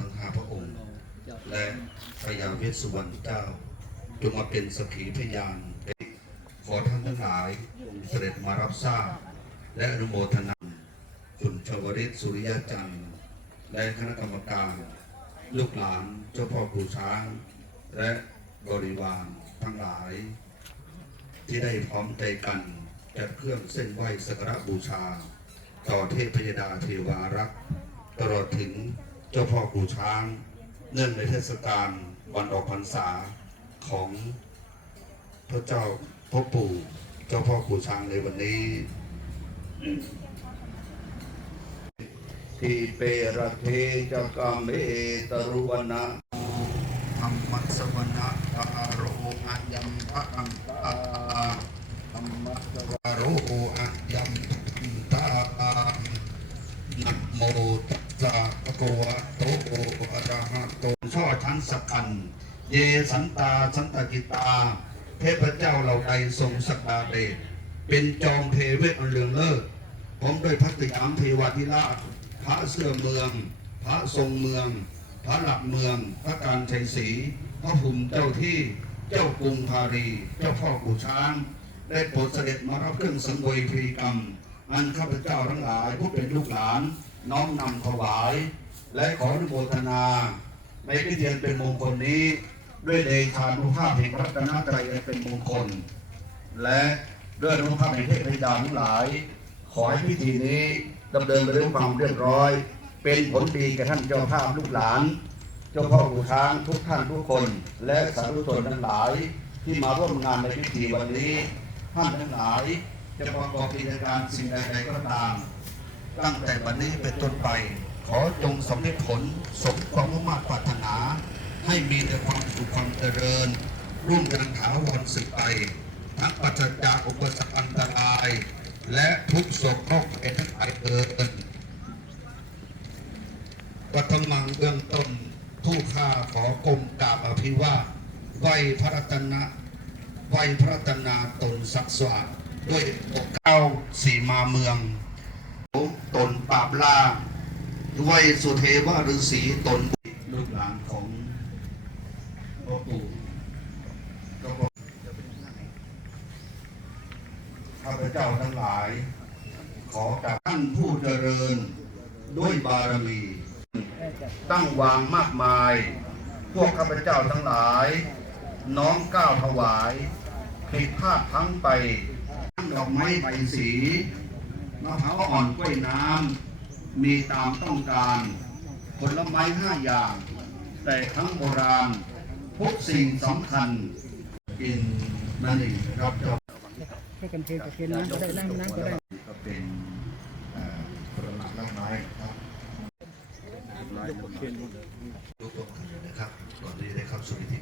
ทั้งฮาพระองค์ และพญาเวสสุวรรณเจ้า จงมาเป็นสกขีพยานขอท่านทั้งหลายเสด็จมารับทราบ และอนุโมทนาคุณชวริตสุริยจันทร์และคณะกรรมการ ลูกหลานเจ้าพ่อครูช้าง และบริวารทั้งหลาย ที่ได้พร้อมใจกันจัดเครื่องเส้นไหว้สักการะบูชา ต่อเทพยดาเทวารักษ์ตลอดถึง เจ้าพ่อครูช้าง เนื่องในเทศกาลวันออกพรรษาของพระเจ้าพ่อปู่เจ้าพ่อครูช้างในวันนี้ทีเปรเทจกามเมตรุวนะธรรมสวนะตาโรอายัมพะอังตาธรรมสวะโรอายัมพะอังตานะโมตัสสะ ภะคะวะโตอะระหะโตช่อชั้นสักกันเยสันตาสันตกิตา เทพเจ้าเหล่าใดทรงสักดาเดชเป็นจอมเทเวศอันเลืองเลิศผมด้วยพระติยามเทวาธิราชพระเสื้อเมือง พระทรงเมือง พระหลักเมือง พระการชัยศรีพระภูมิเจ้าที่เจ้ากรุงพารี เจ้าพ่อกูช้าง ได้โปรดเสด็จมารับเครื่องสังเวยพรีกรรม อันข้าพเจ้าทั้งหลายผู้เป็นลูกหลาน น้อมนำถวาย และขออนุโมทนา ในพิธีเป็นมงคลนี้ ด้วยเดชานุภาพแห่งรัตนตรัยเป็นมงคล และด้วยอนุภาพแห่งเทพยดาทั้งหลาย ขอให้พิธีนี้ดำเนินไปด้วยความเรียบร้อย เป็นผลดีแก่ท่านเจ้าภาพลูกหลาน เจ้าพ่อผู้ช้างทุกท่านทุกคน และสาธุชนทั้งหลาย ที่มาร่วมงานในพิธีวันนี้ ท่านทั้งหลาย จะประกอบกิจการสิ่งใดๆก็ตาม ตั้งแต่วันนี้เป็นต้นไป ขอจงสำเร็จผลสมความมุ่งมั่นปรารถนา ให้มีแต่ความสุขความเจริญรุ่งเรืองถาวรสืบไป ทั้งปัจจัยจาอุปสรรคอันตราย และทุกโศกโรคเป็นทั้งหลายเอินปฐมังเบื้องต้นผู้ข้าขอกรมกราบอภิวาไหวพระรัตนะไหวพระรัตนาตนศักดิ์สวาด้วยอกเก้าสีมาเมือง ตนปราบล่า ด้วยสุเทวฤาษีตนลูกหลานของพ่อปู่ก็บอกข้าพเจ้าทั้งหลาย ขอกับท่านผู้เจริญด้วยบารมี ตั้งวางมากมาย พวกข้าพเจ้าทั้งหลาย น้อมก้าวถวายผิดพลาดพลั้งไปตั้งดอกไม้ใบสีมะพร้าวอ่อนกล้วยน้ำ มีตามต้องการ ผลไม้ห้าอย่าง แต่ครั้งโบราณทุกสิ่งสำคัญกินนั่นเองครับเจ้าให้กันเทกับเทน้ำก็ได้น้ำน้ำก็ได้ก็เป็นเอ่อผลไม้รากไม้ครับยกตัวกันเลยนะครับก่อนที่จะได้เข้าสู่พิธี